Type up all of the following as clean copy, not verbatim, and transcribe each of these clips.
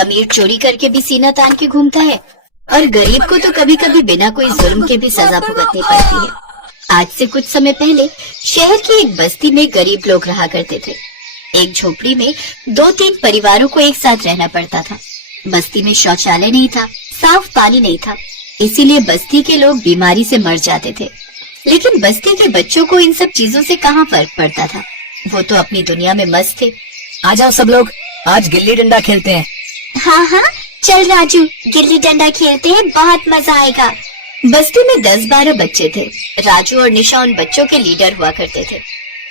अमीर चोरी करके भी सीना तान के घूमता है और गरीब को तो कभी कभी बिना कोई जुल्म के भी सजा भुगतनी पड़ती है। आज से कुछ समय पहले शहर की एक बस्ती में गरीब लोग रहा करते थे। एक झोपड़ी में 2-3 परिवारों को एक साथ रहना पड़ता था। बस्ती में शौचालय नहीं था, साफ पानी नहीं था, इसीलिए बस्ती के लोग बीमारी से मर जाते थे। लेकिन बस्ती के बच्चों को इन सब चीजों से कहाँ फर्क पड़ता था, वो तो अपनी दुनिया में मस्त थे। आ जाओ सब लोग, आज गिल्ली डंडा खेलते हैं। हाँ हाँ चल राजू, गिल्ली डंडा खेलते हैं, बहुत मजा आएगा। बस्ती में 10-12 बच्चे थे। राजू और निशा उन बच्चों के लीडर हुआ करते थे।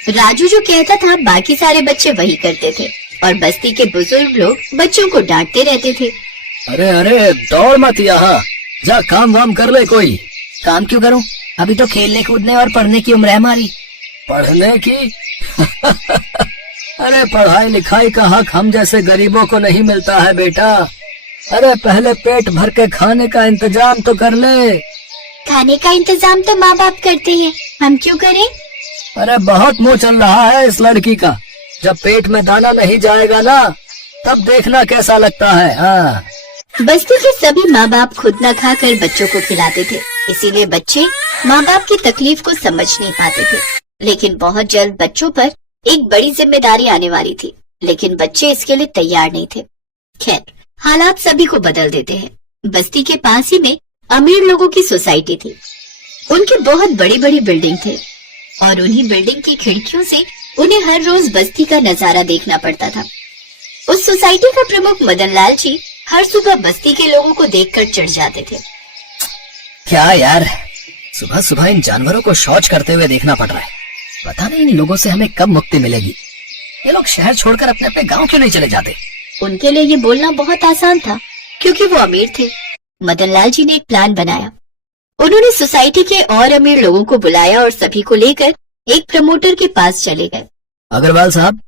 राजू जो कहता था बाकी सारे बच्चे वही करते थे और बस्ती के बुजुर्ग लोग बच्चों को डांटते रहते थे। अरे अरे दौड़ मत यहाँ, जा काम वाम कर ले कोई। काम क्यों करूँ, अभी तो खेलने कूदने और पढ़ने की उम्र है हमारी। पढ़ने की अरे पढ़ाई लिखाई का हक हम जैसे गरीबों को नहीं मिलता है बेटा। अरे पहले पेट भर के खाने का इंतजाम तो कर ले। खाने का इंतजाम तो माँ बाप करते हैं, हम क्यों करें? अरे बहुत मुंह चल रहा है इस लड़की का। जब पेट में दाना नहीं जाएगा ना, तब देखना कैसा लगता है। हाँ। बस्ती के सभी माँ बाप खुद न खाकर बच्चों को खिलाते थे, इसीलिए बच्चे माँ बाप की तकलीफ को समझ नहीं पाते थे। लेकिन बहुत जल्द बच्चों पर एक बड़ी जिम्मेदारी आने वाली थी, लेकिन बच्चे इसके लिए तैयार नहीं थे। खैर, हालात सभी को बदल देते हैं। बस्ती के पास ही में अमीर लोगों की सोसाइटी थी। उनके बहुत बड़ी बड़ी बिल्डिंग थे और उन्हीं बिल्डिंग की खिड़कियों से उन्हें हर रोज बस्ती का नजारा देखना पड़ता था। उस सोसाइटी का प्रमुख मदन लाल जी हर सुबह बस्ती के लोगों को देखकर चिढ़ जाते थे। क्या यार, सुबह सुबह इन जानवरों को शौच करते हुए देखना पड़ रहा है। पता नहीं इन लोगों से हमें कब मुक्ति मिलेगी। ये लोग शहर छोड़कर अपने अपने गांव क्यों नहीं चले जाते? उनके लिए ये बोलना बहुत आसान था, क्योंकि वो अमीर थे। मदन लाल जी ने एक प्लान बनाया। उन्होंने सोसाइटी के और अमीर लोगों को बुलाया और सभी को लेकर एक प्रमोटर के पास चले गए। अग्रवाल साहब,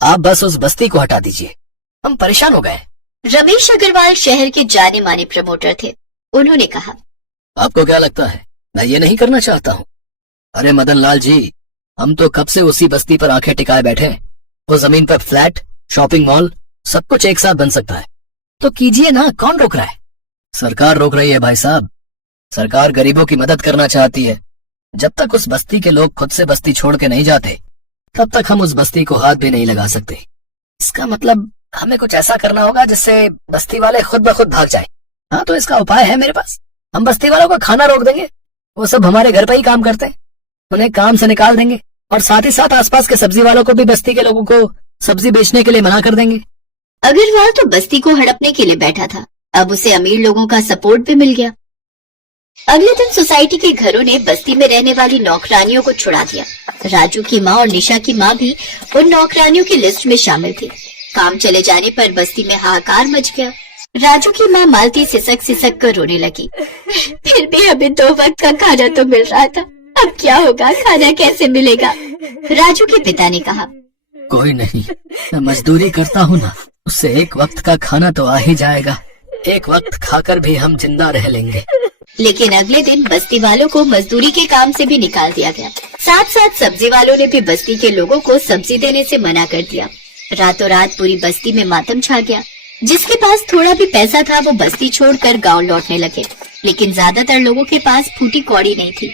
आप बस उस बस्ती को हटा दीजिए, हम परेशान हो गए। रमेश अग्रवाल शहर के जाने माने प्रमोटर थे। उन्होंने कहा, आपको क्या लगता है मैं ये नहीं करना चाहता हूँ? अरे मदन लाल जी, हम तो कब से उसी बस्ती पर आंखें टिकाए बैठे हैं। वो जमीन पर फ्लैट, शॉपिंग मॉल, सब कुछ एक साथ बन सकता है, तो कीजिए ना, कौन रोक रहा है? सरकार रोक रही है भाई साहब। सरकार गरीबों की मदद करना चाहती है। जब तक उस बस्ती के लोग खुद से बस्ती छोड़ के नहीं जाते, तब तक हम उस बस्ती को हाथ भी नहीं लगा सकते। इसका मतलब हमें कुछ ऐसा करना होगा जिससे बस्ती वाले खुद ब खुद भाग जाए। हाँ, तो इसका उपाय है मेरे पास। हम बस्ती वालों का खाना रोक देंगे, वो सब हमारे घर पे ही काम करते हैं, उन्हें काम से निकाल देंगे और साथ ही साथ आसपास के सब्जी वालों को भी बस्ती के लोगों को सब्जी बेचने के लिए मना कर देंगे। अग्रवाल तो बस्ती को हड़पने के लिए बैठा था। अब उसे अमीर लोगों का सपोर्ट भी मिल गया। अगले दिन सोसाइटी के घरों ने बस्ती में रहने वाली नौकरानियों को छुड़ा दिया। राजू की माँ और निशा की माँ भी उन नौकरानियों की लिस्ट में शामिल थी। काम चले जाने पर बस्ती में हाहाकार मच गया। राजू की माँ मालती सिसक सिसक कर रोने लगी। फिर भी हमें 2 वक्त का खाना तो मिल रहा था, अब क्या होगा, खाना कैसे मिलेगा? राजू के पिता ने कहा, कोई नहीं, मैं मजदूरी करता हूँ ना, उससे एक वक्त का खाना तो आ ही जाएगा। एक वक्त खाकर भी हम जिंदा रह लेंगे। लेकिन अगले दिन बस्ती वालों को मजदूरी के काम से भी निकाल दिया गया। साथ साथ सब्जी वालों ने भी बस्ती के लोगों को सब्जी देने से मना कर दिया। रातों रात पूरी बस्ती में मातम छा गया। जिसके पास थोड़ा भी पैसा था वो बस्ती छोड़कर गांव लौटने लगे, लेकिन ज्यादातर लोगों के पास फूटी कौड़ी नहीं थी।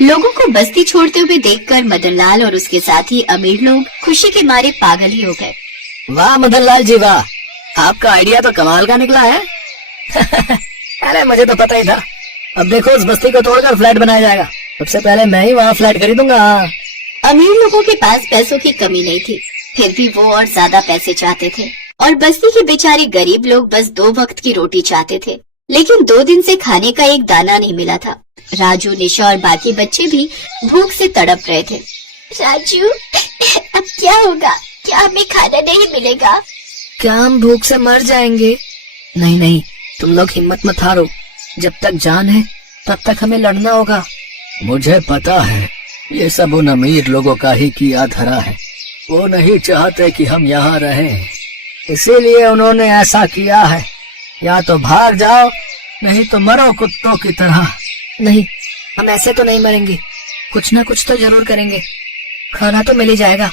लोगों को बस्ती छोड़ते हुए देखकर मदन लाल और उसके साथी अमीर लोग खुशी के मारे पागल ही हो गए। वाह मदन लाल जी वाह, आपका आइडिया तो कमाल का निकला है। अरे मुझे तो पता ही था। अब देखो उस बस्ती को तोड़कर फ्लैट बनाया जाएगा। सबसे पहले मैं ही वहाँ फ्लैट खरीदूंगा। अमीर लोगों के पास पैसों की कमी नहीं थी, फिर भी वो और ज्यादा पैसे चाहते थे और बस्ती के बेचारे गरीब लोग बस 2 वक्त की रोटी चाहते थे। लेकिन 2 दिन से खाने का एक दाना नहीं मिला था। राजू, निशा और बाकी बच्चे भी भूख से तड़प रहे थे। राजू, अब क्या होगा? क्या हमें खाना नहीं मिलेगा? क्या हम भूख से मर जाएंगे? नहीं नहीं, तुम लोग हिम्मत मत हारो। जब तक जान है तब तक हमें लड़ना होगा। मुझे पता है ये सब उन अमीर लोगों का ही किया धरा है। वो नहीं चाहते कि हम यहाँ रहें, इसीलिए उन्होंने ऐसा किया है। या तो भाग जाओ, नहीं तो मरो कुत्तों की तरह। नहीं, हम ऐसे तो नहीं मरेंगे, कुछ ना कुछ तो जरूर करेंगे। खाना तो मिल ही जाएगा।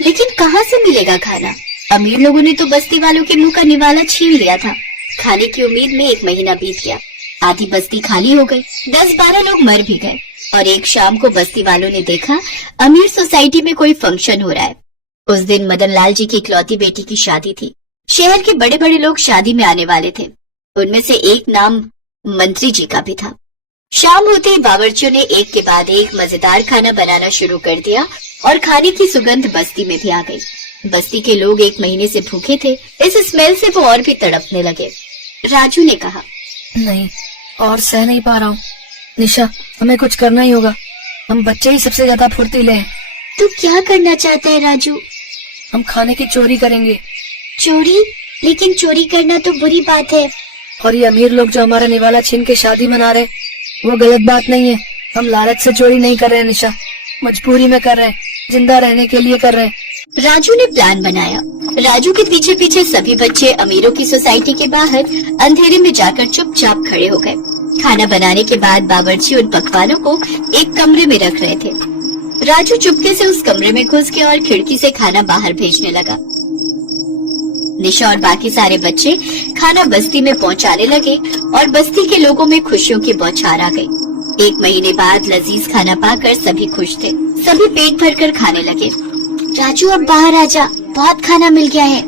लेकिन कहाँ से मिलेगा खाना? अमीर लोगों ने तो बस्ती वालों के मुंह का निवाला छीन लिया था। खाने की उम्मीद में एक महीना बीत गया। आधी बस्ती खाली हो गई, 10-12 लोग मर भी गए। और एक शाम को बस्ती वालों ने देखा अमीर सोसाइटी में कोई फंक्शन हो रहा है। उस दिन मदन लाल जी की इकलौती बेटी की शादी थी। शहर के बड़े बड़े लोग शादी में आने वाले थे। उनमें से एक नाम मंत्री जी का भी था। शाम होते ही बावर्चियों ने एक के बाद एक मजेदार खाना बनाना शुरू कर दिया और खाने की सुगंध बस्ती में भी आ गई। बस्ती के लोग एक महीने से भूखे थे। इस स्मेल से वो और भी तड़पने लगे। राजू ने कहा, नहीं, और सह नहीं पा रहा हूँ। निशा, हमें कुछ करना ही होगा। हम बच्चे ही सबसे ज्यादा फुर्तीले हैं। तू क्या करना चाहता है राजू? हम खाने की चोरी करेंगे। चोरी? लेकिन चोरी करना तो बुरी बात है। और ये अमीर लोग जो हमारा निवाला छीन के शादी मना रहे, वो गलत बात नहीं है। हम लालच से चोरी नहीं कर रहे हैं निशा, मजबूरी में कर रहे हैं, जिंदा रहने के लिए कर रहे हैं। राजू ने प्लान बनाया। राजू के पीछे पीछे सभी बच्चे अमीरों की सोसाइटी के बाहर अंधेरे में जाकर चुपचाप खड़े हो गए। खाना बनाने के बाद बावर्ची उन पकवानों को एक कमरे में रख रहे थे। राजू चुपके से उस कमरे में घुस गया और खिड़की से खाना बाहर भेजने लगा। निशा और बाकी सारे बच्चे खाना बस्ती में पहुंचाने लगे और बस्ती के लोगों में खुशियों की बौछार आ गई। 1 महीने बाद लजीज खाना पाकर सभी खुश थे। सभी पेट भरकर खाने लगे। राजू, अब बाहर आ जा, बहुत खाना मिल गया है।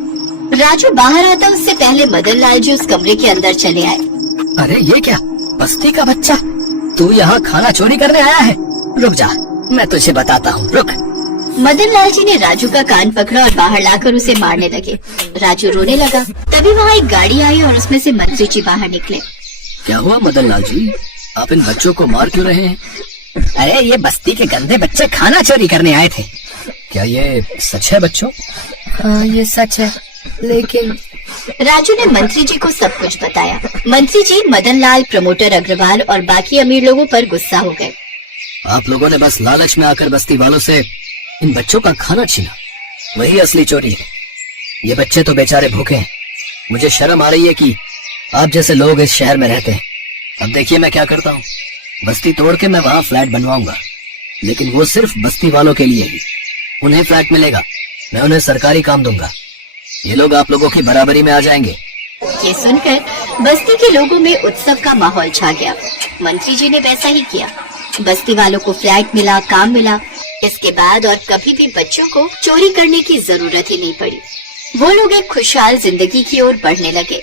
राजू बाहर आता उससे पहले मदन लाल जी उस कमरे के अंदर चले आए। अरे ये क्या, बस्ती का बच्चा, तू यहाँ खाना चोरी करने आया है? रुक जा, मैं तुझे बताता हूँ, रुक। मदन लाल जी ने राजू का कान पकड़ा और बाहर लाकर उसे मारने लगे। राजू रोने लगा। तभी वहाँ एक गाड़ी आई और उसमें से मंत्री जी बाहर निकले। क्या हुआ मदन लाल जी, आप इन बच्चों को मार क्यों रहे हैं? अरे ये बस्ती के गंदे बच्चे खाना चोरी करने आए थे। क्या ये सच है बच्चों? हाँ, ये सच है, लेकिन राजू ने मंत्री जी को सब कुछ बताया। मंत्री जी, मदन लाल, प्रमोटर अग्रवाल और बाकी अमीर लोगों पर गुस्सा हो गए। आप लोगों ने बस लालच में आकर बस्ती वालों से इन बच्चों का खाना छीना, वही असली चोरी है। ये बच्चे तो बेचारे भूखे हैं। मुझे शर्म आ रही है कि आप जैसे लोग इस शहर में रहते हैं। अब देखिए मैं क्या करता हूँ, बस्ती तोड़ के मैं वहाँ फ्लैट बनवाऊंगा, लेकिन वो सिर्फ बस्ती वालों के लिए ही। उन्हें फ्लैट मिलेगा, मैं उन्हें सरकारी काम दूंगा। ये लोग आप लोगों की बराबरी में आ जाएंगे। ये सुनकर बस्ती के लोगों में उत्सव का माहौल छा गया। मंत्री जी ने वैसा ही किया। बस्ती वालों को फ्लैट मिला, काम मिला। इसके बाद और कभी भी बच्चों को चोरी करने की जरूरत ही नहीं पड़ी। वो लोग एक खुशहाल जिंदगी की ओर बढ़ने लगे।